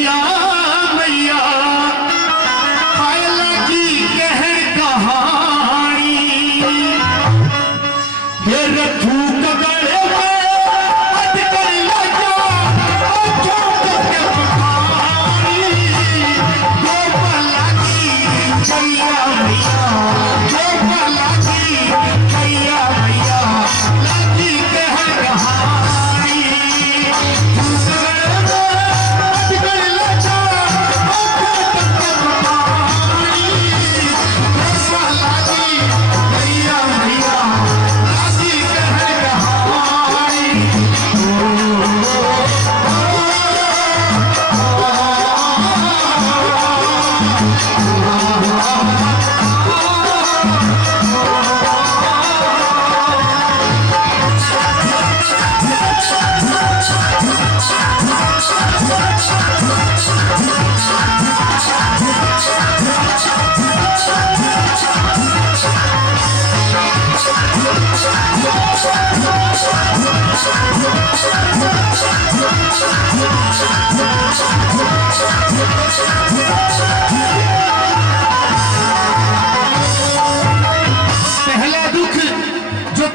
मैया मैया हाय लगी कहर कहानी ये रथू कगड़े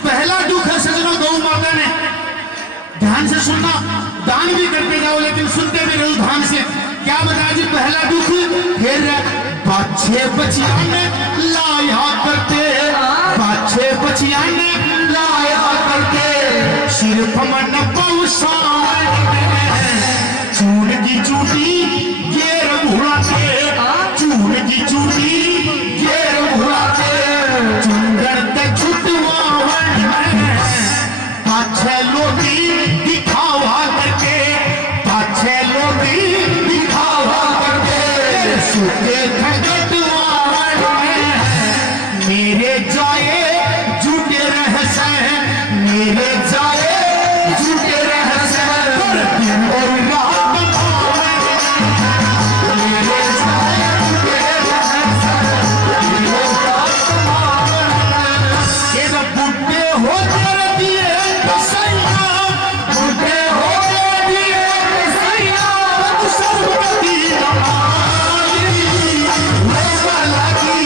पहला दुख है सजनों गौ माता ने। ध्यान से सुनना, दान भी करते जाओ लेकिन सुनते भी रहो ध्यान से। क्या बताया जी पहला दुख? फिर बाछे बचिया ने लाया करते, बाछे बचिया ने लाया करते सिर्फ मन पौसान चूड़ की चूटी घेर भुराते, चूड़ की चूटी घेर भुराते चुंगड़ तक छुटवा पाछे लोगी दिखावा करके, पाछे लोगी दिखावा करके सुखे खगटवा मेरे जाए झूठे रहसे, मेरे जाए झूठे रहसे और रात मेरे जाए झूठे रहसे ये बुढ़े हो तेरे दिए कसैया, बुढ़े हो दिए कसैया सर्वगति नमानी लगी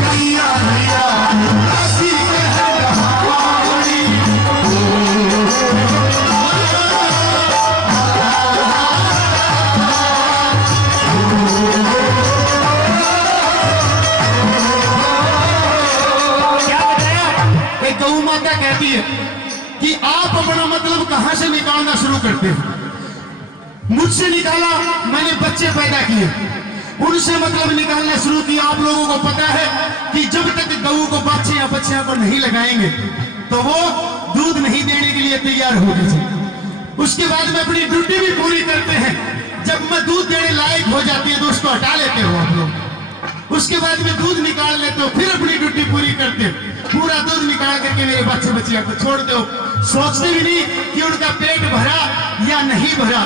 मैया मैया लगी कहर कहानी। क्या बताया? एक गौ माता कहती है कि आप अपना मतलब कहां से निकालना शुरू करते हो? मुझसे निकाला, मैंने बच्चे पैदा किए, उनसे मतलब निकालना शुरू किया। आप लोगों को पता है कि जब तक गऊ को बाछे या बच्चियां पर नहीं लगाएंगे तो वो दूध नहीं देने के लिए तैयार होगी। उसके बाद में अपनी ड्यूटी भी पूरी करते हैं। जब मैं दूध देने लायक हो जाती है तो उसको हटा लेते हो आप लोग। उसके बाद में दूध निकाल लेते हो, फिर अपनी ड्यूटी पूरी करते हो। पूरा दूध निकाल करके मेरे बच्चे बच्चियों को छोड़ दो, सोचते भी नहीं कि उनका पेट भरा या नहीं भरा।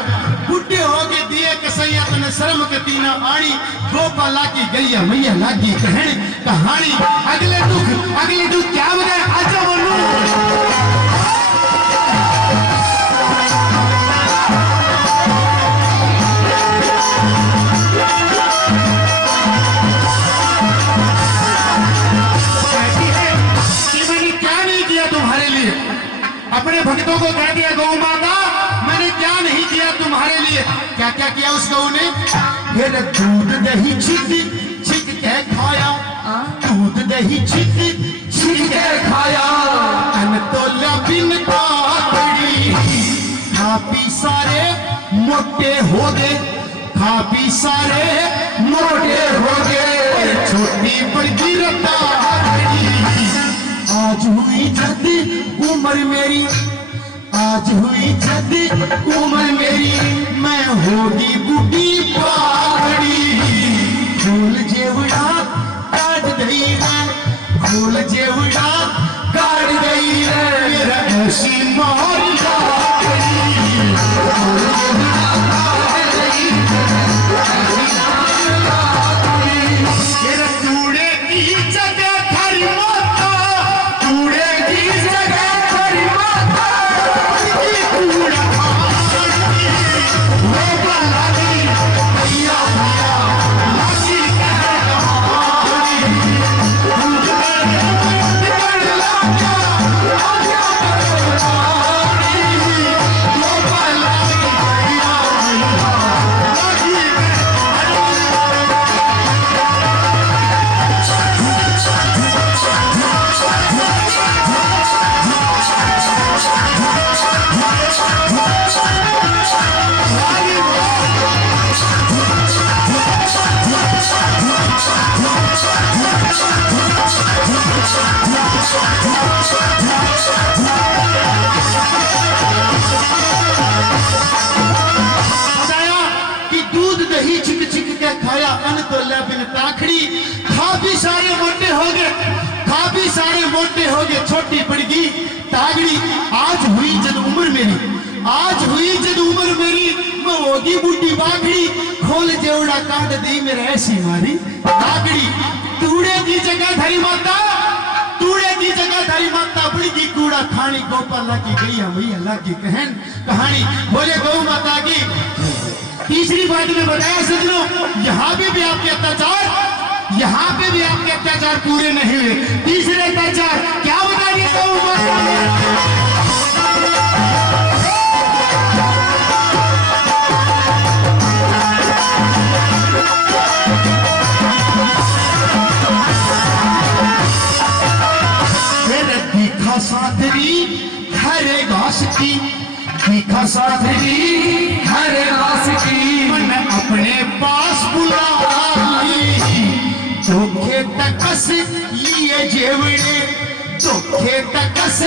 बुढ़े हो के दिए कसैया तने शर्म के तीना आड़ी गोपाला की गैया मैया लागी कहन कहानी। अगले दुख क्या बताए? आजा बोलू अपने भक्तों को कह दिया गौ माता मैंने क्या नहीं किया तुम्हारे लिए। क्या क्या किया उस गौ ने? फिर दूध दही छिक छिक के खाया, दूध दही छिक छिक के खाया अन तोला बिन पापड़ी खा पी सारे मोटे हो गए, खा पी सारे मोटे हो गए छोटी बड़ी रताड़ी। आज हुई जद उम्र मेरी, आज हुई जद उम्र मेरी मैं होगी बूढ़ी पागड़ी। फूल जेवड़ा काट गई है, फूल जेवड़ा काट गई है मेरा ऐसी मार कूड़े की जगह थारी माता, कूड़े की जगह थारी माता कूड़ा होगे छोटी पड़गी तागड़ी। आज हुई जद उम्र मेरी, आज हुई जद उम्र मेरी, मैं होगी बूढ़ी बागड़ी। खोल जेवड़ा काट दी मेरे ऐसी मारी तागड़ी। तूड़े की जगह धरी माता, तूड़े की जगह धरी माता, बड़ी कूड़ा खानी गोपाला की गई भैया अल्लाह की कहन कहानी। बोले गौ माता की। तीसरी बात में बताया सजनों, यहाँ पे भी आपके अत्याचार, यहाँ पे भी आपके अत्याचार पूरे नहीं हुए। तीसरे अत्याचार क्या बताइए गौ माता ने? साथरी हरे घास की, तीखा साथरी हरे घास की, मन अपने पास बुला धोखे तकस लिए जेवड़े, धोखे तकस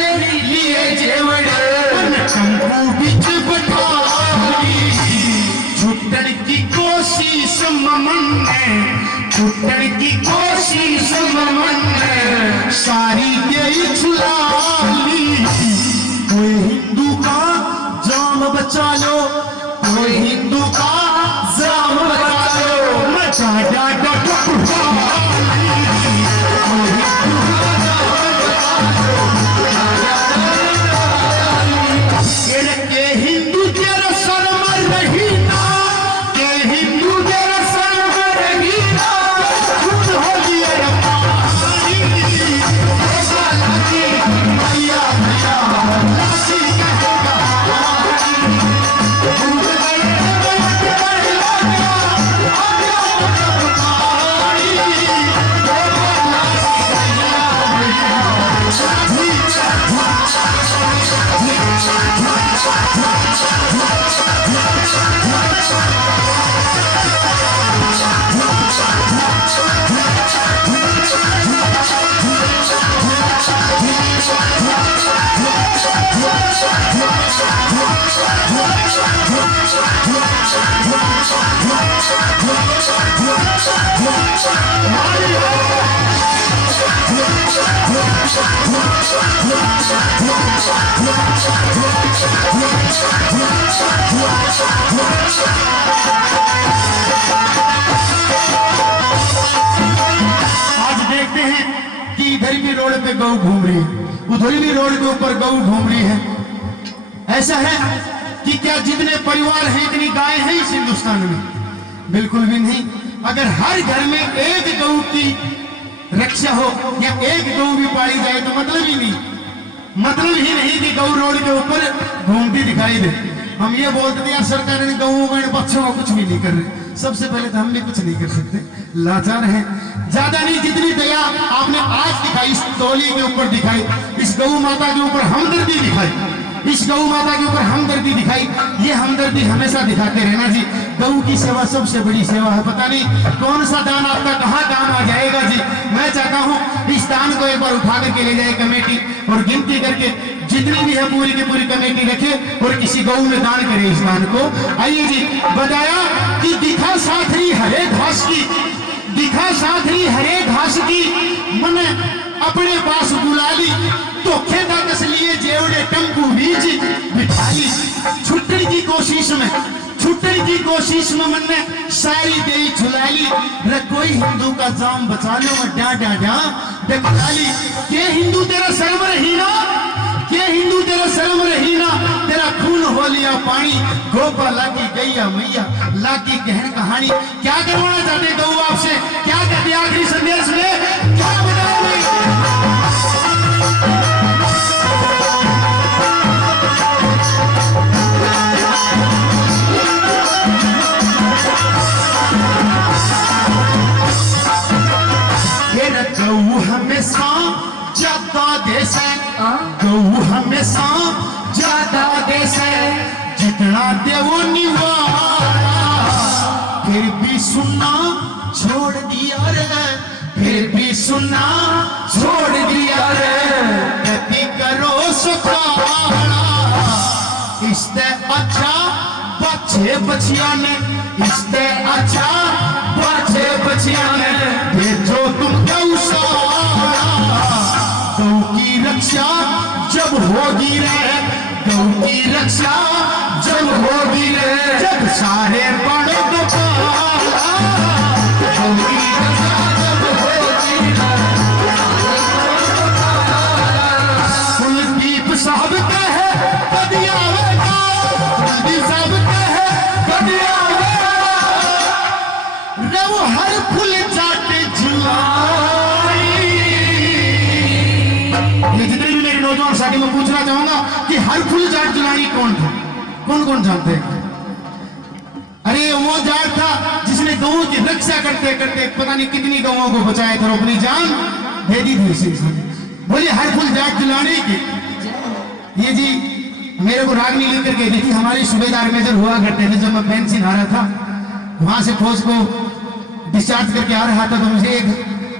लिए जेवड़े, मन टंकू बिच बटा छुट्टन की कोशिश ममन ने, छुट्टन की कोशिश ममन ने, सारी गई छुलाली। कोई हिंदू का जाम बचा लो, कोई हिंदू का जाम बचा लो, मचा डाटा के हिंदू तेरा शर्म रही ना, के हिंदू तेरा शर्म रही ना, खुद हो लिया भैया भैया लाठी कहेगा आज देखते हैं कि इधर भी रोड पे गौ घूम रही है, उधर भी रोड के ऊपर गौ घूम रही है। ऐसा है कि क्या जितने परिवार हैं इतनी गाय हैं इस हिंदुस्तान में? बिल्कुल भी नहीं। अगर हर घर में एक गौ की रक्षा हो या एक गौ भी पाली जाए तो मतलब ही नहीं, मतलब ही नहीं कि गौ रोड के ऊपर घूमती दिखाई दे। हम ये बोलते थे यार सरकार ने गऊ में बच्चों को कुछ भी नहीं कर रहे। सबसे पहले तो हम भी कुछ नहीं कर सकते, लाचार हैं। ज्यादा नहीं, जितनी दया आपने आज दिखाई इस टोली के ऊपर दिखाई, इस गऊ माता के ऊपर हमदर्दी दिखाई, इस गौ माता के ऊपर हमदर्दी दिखाई, ये हमदर्दी हमेशा दिखाते रहना जी। गौ की सेवा सबसे बड़ी सेवा है। पता नहीं कौन सा दान आपका कहाँ काम आ जाएगा जी। मैं चाहता हूँ इस दान को एक बार उठा करके ले जाए कमेटी और गिनती करके जितनी भी है पूरी की पूरी कमेटी रखे और किसी गौ में दान करे इस दान को। आइए जी, बताया कि दिखा साथरी हरे घास की, दिखा साथरी हरे घास की, मन अपने पास बुला ली, धोखे कस लिए जेवड़े टंकू बीच बिठाली। छुट्टन की कोशिश में, छुट्टन की कोशिश में मन ने सारी दे छुलाली। कोई हिंदू का जाम बचा लो, मैं डा डा डा डकलाली। के हिंदू तेरा शर्म रही ना, के हिंदू तेरा शर्म रही ना, तेरा खून हो लिया पानी। गोपा लागी गैया मैया लागी गहन कहानी। क्या करवाना चाहते गौ आपसे, क्या कहते आखिरी संदेश में, क्या बताओगे? गऊ हमेशा ज्यादा देश है, गऊ हमेशा ज्यादा देश है, जितना दे वो निवारा। फिर भी सुनना छोड़ दिया रे, फिर भी सुनना छोड़ दिया रे। गति करो सुखाड़ा, इससे अच्छा बच्चे बचिया ने, इससे अच्छा बच्चे बचिया ने भेजो तुम गौशाला। गौ की होगी रे गौ की रक्षा, जब होगी रे जब सारे बड़े दुकाला, गौ की रक्षा जब होगी रे। कुलदीप साहब कहे कभी आवेगा, कुलदीप साहब कहे कभी आवेगा, रव हर फूल जाटे झुलाई। ये जितने भी मेरे नौजवान साथी में पूछना चाहूंगा कि हर फूल जाट जुलाई कौन था, कौन कौन जानते हैं? अरे वो जाट था जिसने गौओं की रक्षा करते करते पता नहीं कितनी गौओं को बचाया था, अपनी जान दे दी थी उसी इंसान। बोलिए हर फूल जाट जुलाने की। ये जी मेरे को रागनी लिख करके दी थी, हमारे सूबेदार मेजर हुआ करते थे जब मैं पेंसिल आ रहा था, वहां से फौज को डिस्चार्ज करके आ रहा था, तो मुझे एक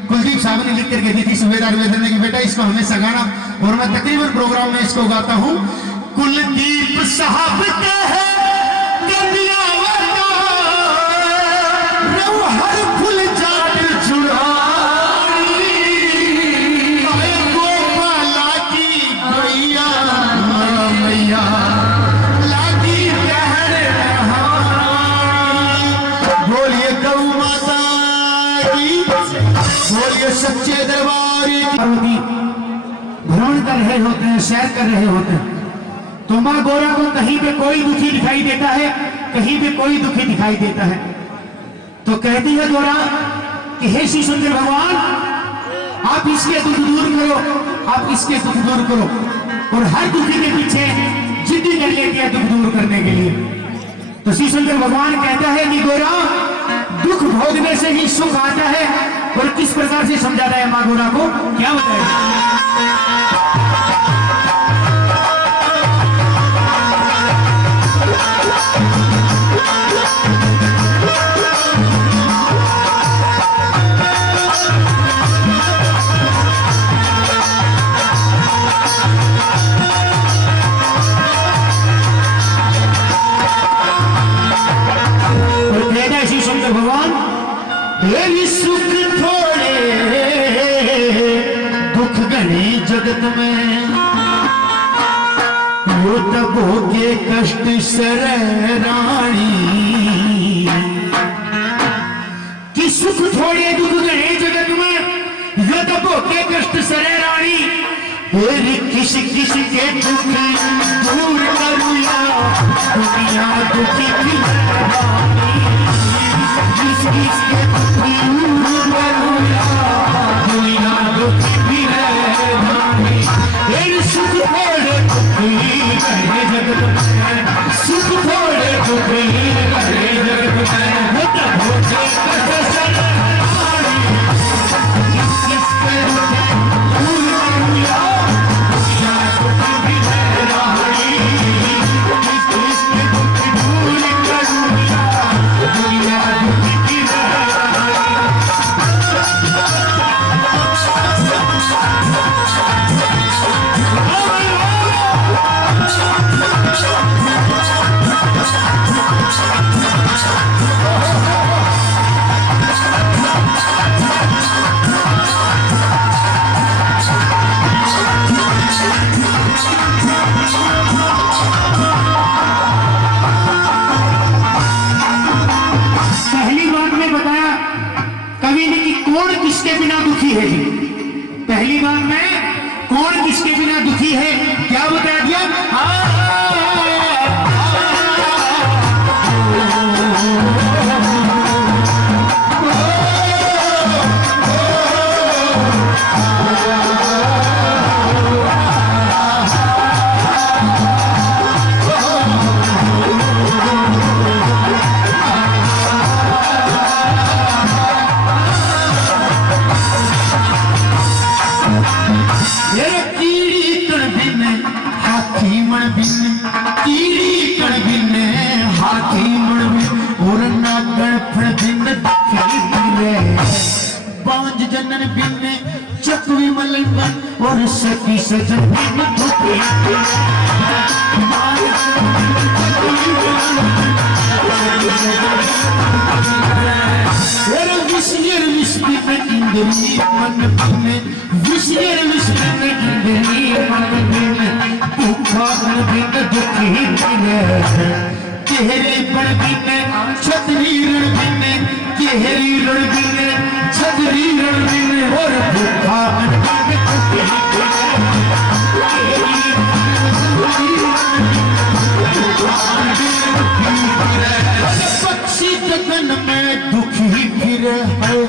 कुलदीप साहब ने लिख करके दी थी सूबेदार मेजर ने कि बेटा इसको हमेशा गाना, और मैं तकरीबन प्रोग्राम में इसको गाता हूं। कुलदीप साहब कहे कन्या हर फूल जाट जुड़ाई, गोपाला की गैया मैया लागी कहर रहाई। बोलिए गौ माता की, बोलिए सच्चे दरबार की। भ्रमण कर रहे होते हैं, सैर कर रहे होते हैं, तो माँ गौरा को कहीं पे कोई दुखी दिखाई देता है, कहीं पे कोई दुखी दिखाई देता है, तो कहती है गौरा कि हे श्री सुंदर भगवान, आप इसके दुख दूर करो, आप इसके दुख दूर करो। और हर दुखी के पीछे जिद्दी कर लेती है दुख दूर करने के लिए। तो श्री सुंदर भगवान कहता है कि गौरा दुख भोगने से ही सुख आता है। और किस प्रकार से समझाता है माँ गौरा को, क्या बताएगा? भगवान तेरी सुख थोड़े दुख घने जगत में, वो तब होगे कष्ट सर रानी, कि सुख थोड़े दुख घने जगत में, वो तब होगे कष्ट सर रानी। किस किस के दुख दूर करूया, दुनिया दुखी की किसके दूर करूया, दुनिया दुखी भी रहनी। सुख थोड़े दुखी करे जगत में, सुख थोड़े दुखी करे जगत में, वो तब होते कष्ट सर रानी। किसके दूर करूया, दुनिया दुखी भी रहनी। किसके दुख दूर करूया, दुनिया दुखी भी रहनी। पहली बात में बताया कवि ने कि कौन किसके बिना दुखी है जी। पहली बात में कौन किसके बिना दुखी है, क्या बता दिया? जनन बिन चकवी मलन और सखी सजन बिन दुखी। विस्मी में इंद्री मन बिन मुश्किल मुश्किल जिंदगी मन बिन भूखा बिन दुखी बिन चेहरे पर बिन छतरी रण बिन चेहरी रण बिन छतरी रण बिन और भूखा बिन दुखी पक्षी जगन में दुखी फिर है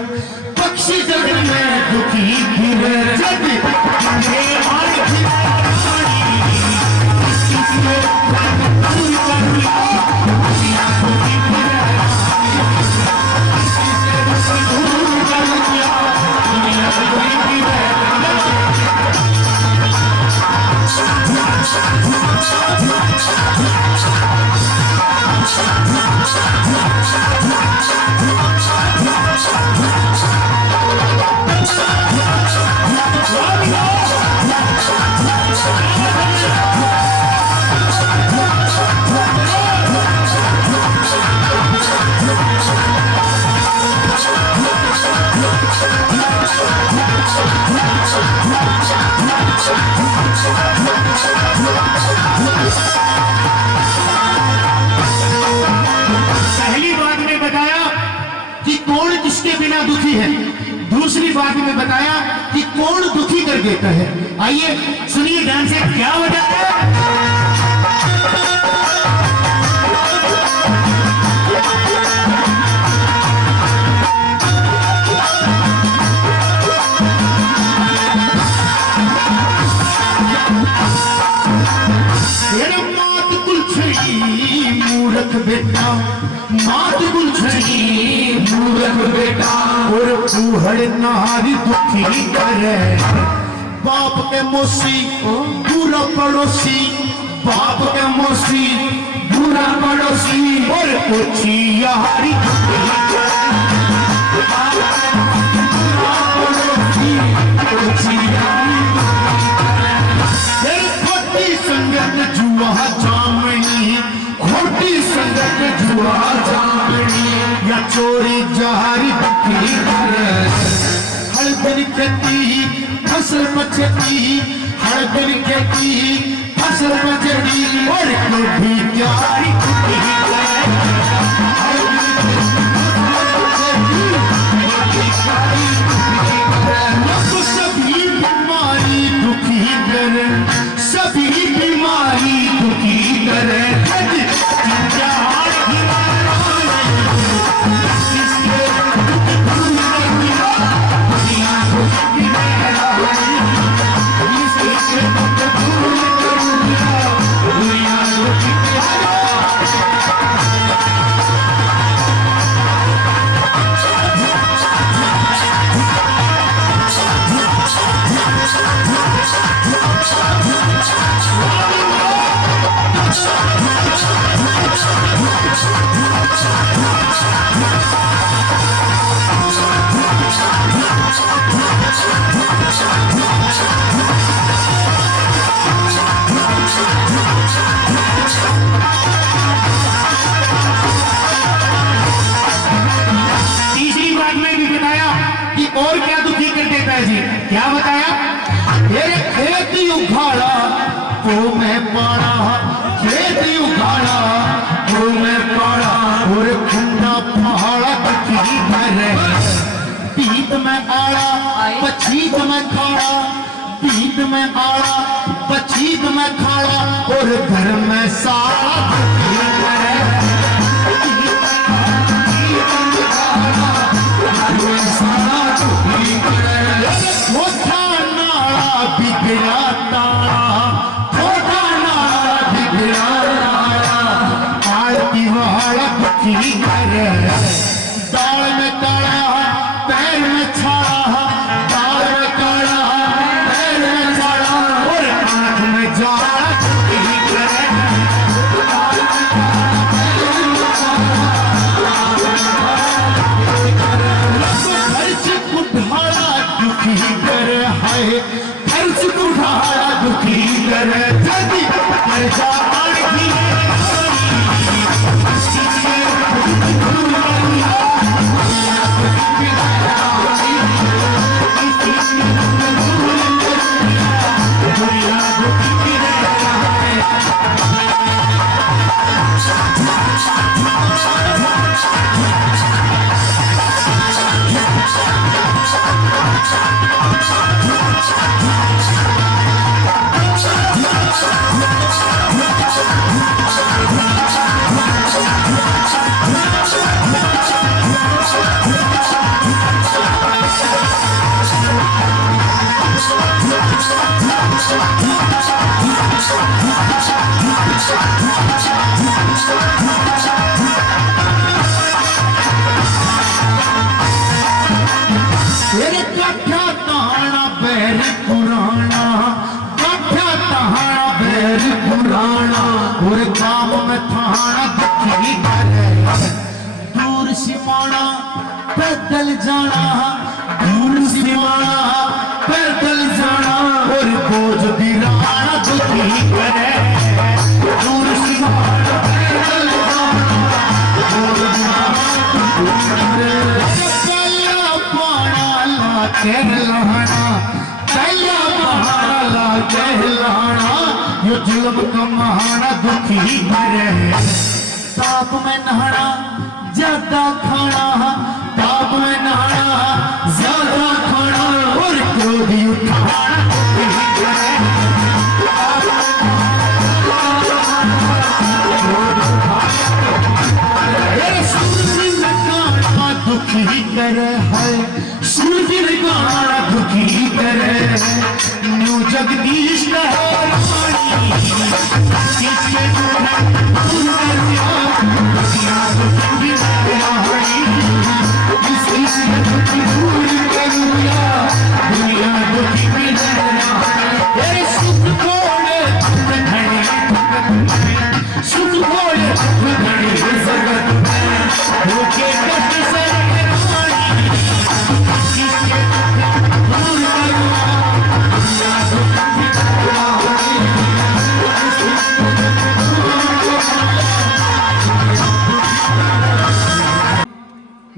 पक्षी जगन में दुखी फिर जग पहली बात में बताया कि कौन किसके बिना दुखी है, दूसरी बात में बताया कि कौन दुखी कर देता है। आइए सुनिए ध्यान से क्या वजह है। मूर्ख बेटा मात गुलछड़ी मूर्ख बेटा और बूढ़ नारी दुखी करे बाप के मोसी बुरा पड़ोसी बाप के मोसी बुरा पड़ोसी और कुछ यारी खोटी संगत जुआ जामनी खोटी संगत जुआ जामनी या चोरी जारी बिक्री करे हर दिन खेती फसल बचती हर दिन खेती फसल बचती और कभी जारी बिक्री सभी बीमारी दुखी करे सभी बीमारी दुखी करे और क्या दुखी कर देता है जी, क्या बताया? मेरे खेती उखाड़ा तो मैं पाड़ा खेती उखाड़ा तो मैं पाड़ा और खुंडा पहाड़ा दुखी करे पीत में आड़ा पछीत में खाड़ा पीत में आड़ा पछीत में खाड़ा और घर में साड़ा दुखी करे छोटा नाड़ा बिगड़ा ताड़ा छोटा नाड़ा बिगड़ा ताड़ा आरती वाला दुखी करे दाल में काड़ा पैर में छाड़ा दाल में काड़ा पैर में छाड़ा और आंख में जाड़ा दुखी करे दुखी कर है खर्च उठाया दुखी कर जल्दी कर्जा ताप में थाना दुखी करे दूर सिमाना पैदल जाना दूर सिमाना पैदल जाना और बोझ बिराना दुखी करे दूर सिमाना पैदल जाना बोझ बिराना कला पाना ला कहलाना कला पहाड़ा ला कहलाना यो जुल्म का महाना दुखी करे ताप में नहाना ज्यादा खाना ताप में नहाना ज्यादा खाना और क्रोधी उठाना दुखी करे दुखी करे है सूरज गाना दुखी करे न्यू जगदीश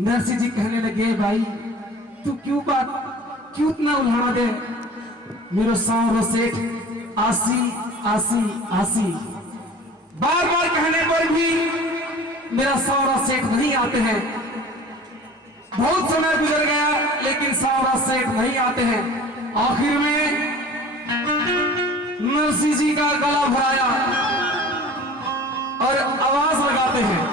नरसिंह जी कहने लगे भाई तू क्यों इतना उल्हाड़ा दे मेरो सावरो सेठ आसी आसी आसी बार बार कहने पर भी मेरा सावरा सेठ नहीं आते हैं। बहुत समय गुजर गया लेकिन सावरा सेठ नहीं आते हैं। आखिर में नरसिंह जी का गला भराया और आवाज लगाते हैं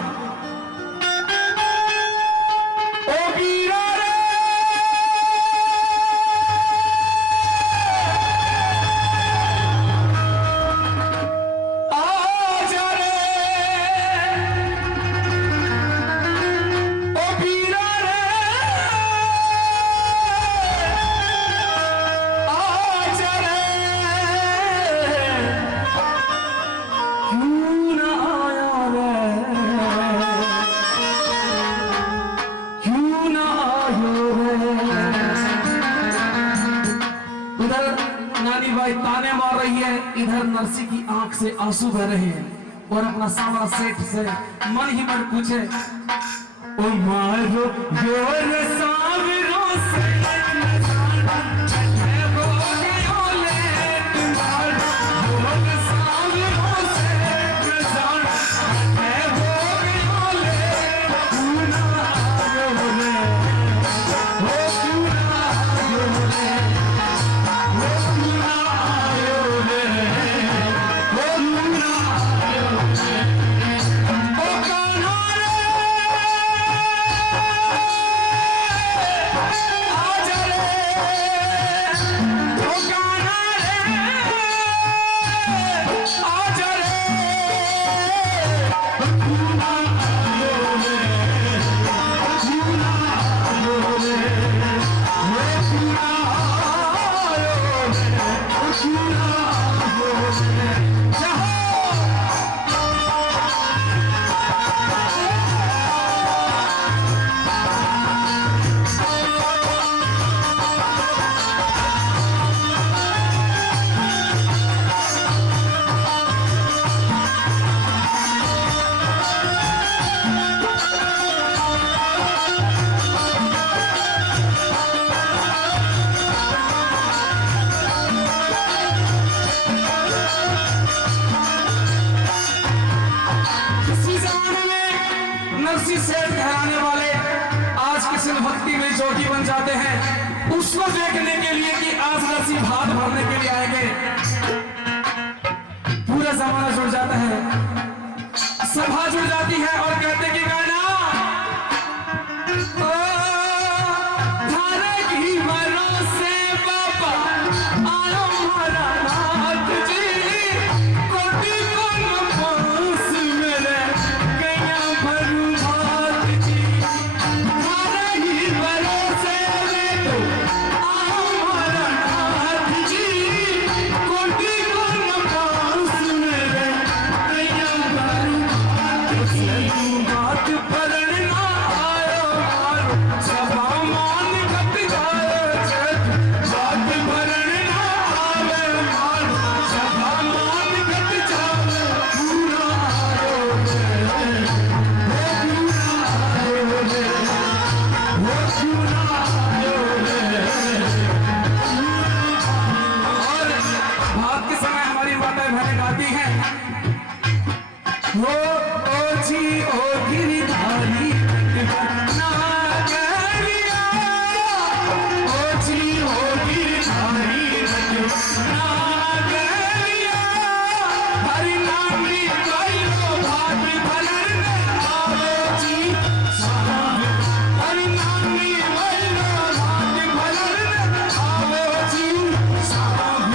ताने मार रही है, इधर नरसिंह की आंख से आंसू बह रहे हैं और अपना सावरा सेठ से मन ही मन पूछे ओ मारो योर सावरो सेठ उसको देखने के लिए कि आज नरसिंह भात भरने के लिए आएंगे। पूरा जमाना जुड़ जाता है, सभा जुड़ जाती है और कहते कि गाना धारे की मरो से बाबा आयो हमारा नाथ जी कोटी को नमोस मेरे गया भरू भात जी धारे की मरो से Thank you. हो ओ जी ओ गिरधारी नागरिया, ओ जी ओ गिरधारी नागरिया, हरि नामी कइलो भाग भलन आवो जी साहब, हरि नामी कइलो भाग भलन आवो जी साहब।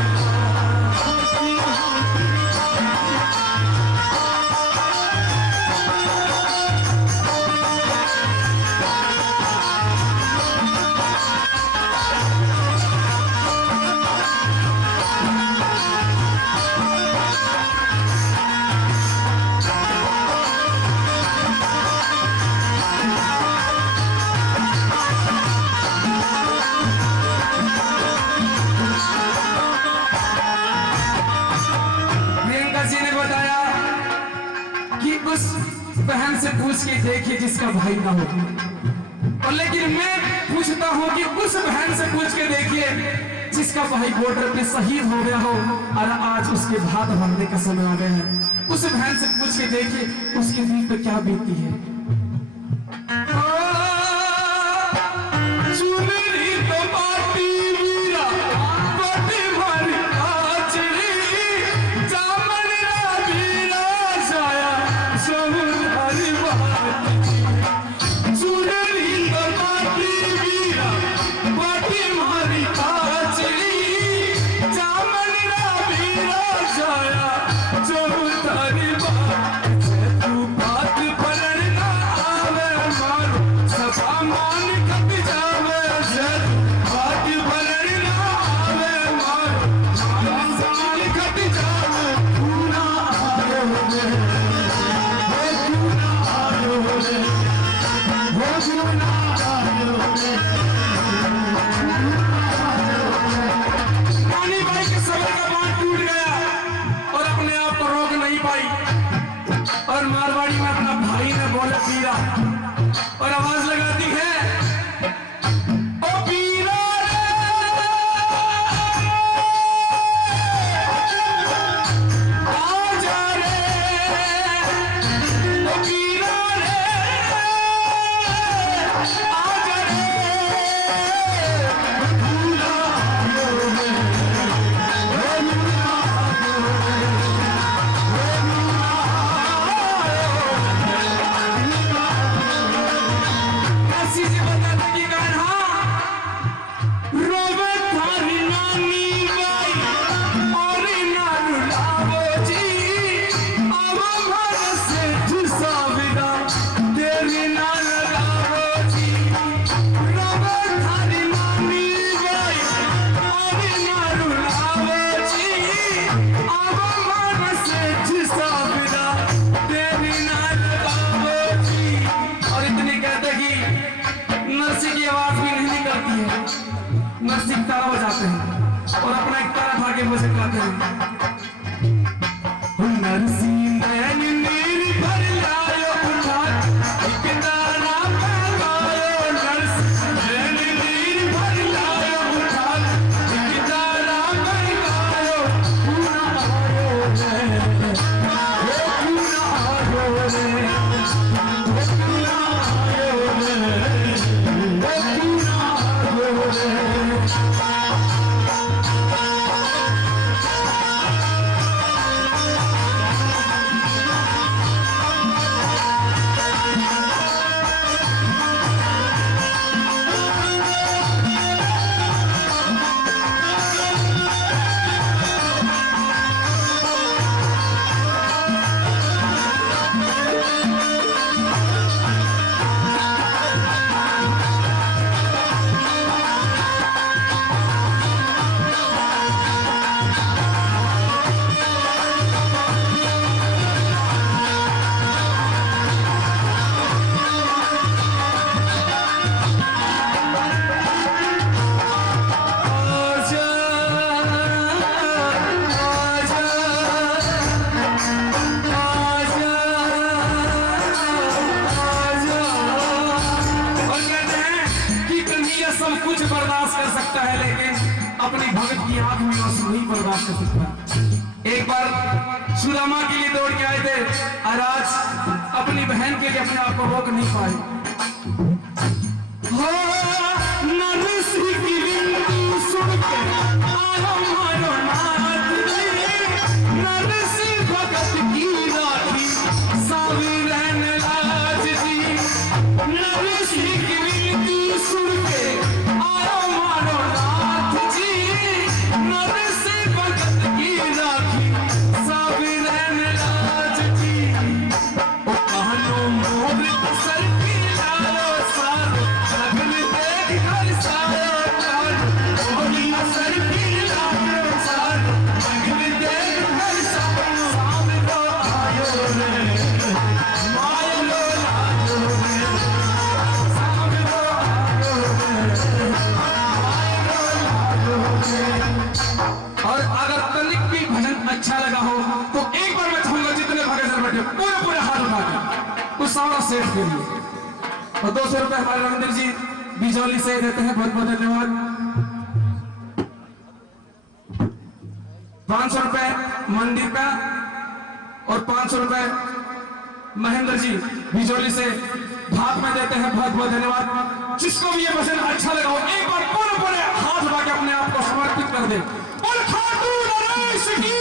प्रियंका जी ने बताया कि उस बहन से पूछ के देखिए जिसका भाई ना हो, और लेकिन मैं पूछता हूं कि उस बहन से पूछ के देखिए जिसका भाई बॉर्डर पे शहीद हो गया हो और आज उसके भात बनने का समय आ गया है। उस बहन से पूछ के देखिए उसके दिल पे क्या बीती है। चुनरी तो बाटी वीरा, बाटी मारी आचरी, जामन रा वीरा साया, समुद्री बाटी। चुनरी तो बाटी वीरा, बाटी मारी आचरी, जामन रा वीरा साया, समुद्री बाटी। तू बात पर ना आवे मारो, सभा मान कट जावे से, बात पर ना आवे मारो, मान कट जावे। तू ना आयो रे, वो तू ना आयो रे, वो तू ना आयो रे। रानी बाई के सबर का बांध टूट गया और अपने आप को रोक नहीं पाई, और मारवाड़ी में अपना भाई ने बोला पीरा, और आवाज लगाती है ओ पीरा रे, आजा रे, ओ पीरा रे, आजा रे, भूला आयो रे, ऐसी जी बताते कि कान्हा रोवे थारी नानी बाई और ना रुलावो जी, आवा मन से ठुसा विदा तेरी ना लगावो जी। रोवे थारी नानी बाई और ना रुलावो जी, आवा मन से ठुसा विदा तेरी ना लगावो जी। और इतनी कहते कि नरसी की आवाज भी नहीं निकलती है, नरसी तारा बजाते हैं और अपना एक तारा उठा के मुझे कहते हैं नरसी नैन नीर भर लायो उठा, एक तारा पहनायो, नरसी नैन नीर भर लायो उठा, एक तारा पहनायो। पूरा आयो रे, वो पूरा आयो रे, वो पूरा आयो रे, वो पूरा आयो रे। अपनी भगत की आंख में आंसू नहीं बर्बाद कर सकता। एक बार सुदामा के लिए दौड़ के आए थे महाराज अपनी बहन के लिए अपने आप को रोक नहीं पाए। हो नरसिंह की विनती सुन के आयो मारो नाथ जी, नरसिंह भगत की राखी सावी रहन लाज जी। नरसिंह की विनती सुन के आयो मारो नाथ जी, नरसिंह भगत की राखी सावी रहन लाज जी। ओ कहनो मोर सर की लालो सारो लगन देख घर सारो कान, मोर सर की लालो सारो लगन देख घर सारो। सामने आयो रे मायलो लालो रे, सामने आयो रे मायलो लालो रे। और अगर तनिक भी भजन अच्छा लगा हो तो एक बार मैं चाहूंगा जितने भगत बैठे पूरे पूरे हाथ उठा के उस सारा सेठ के लिए। और 200 रुपए हमारे रविंद्र जी बिजौली से देते हैं, बहुत बहुत धन्यवाद। 500 रुपए मंदिर का और 500 रुपए महेंद्र जी बिजौली से भात में देते हैं, बहुत बहुत धन्यवाद। जिसको भी ये भजन अच्छा लगा हो एक बार पूरे पूरे हाथ उठा के अपने आप को समर्पित कर दे। और खाटू नरेश की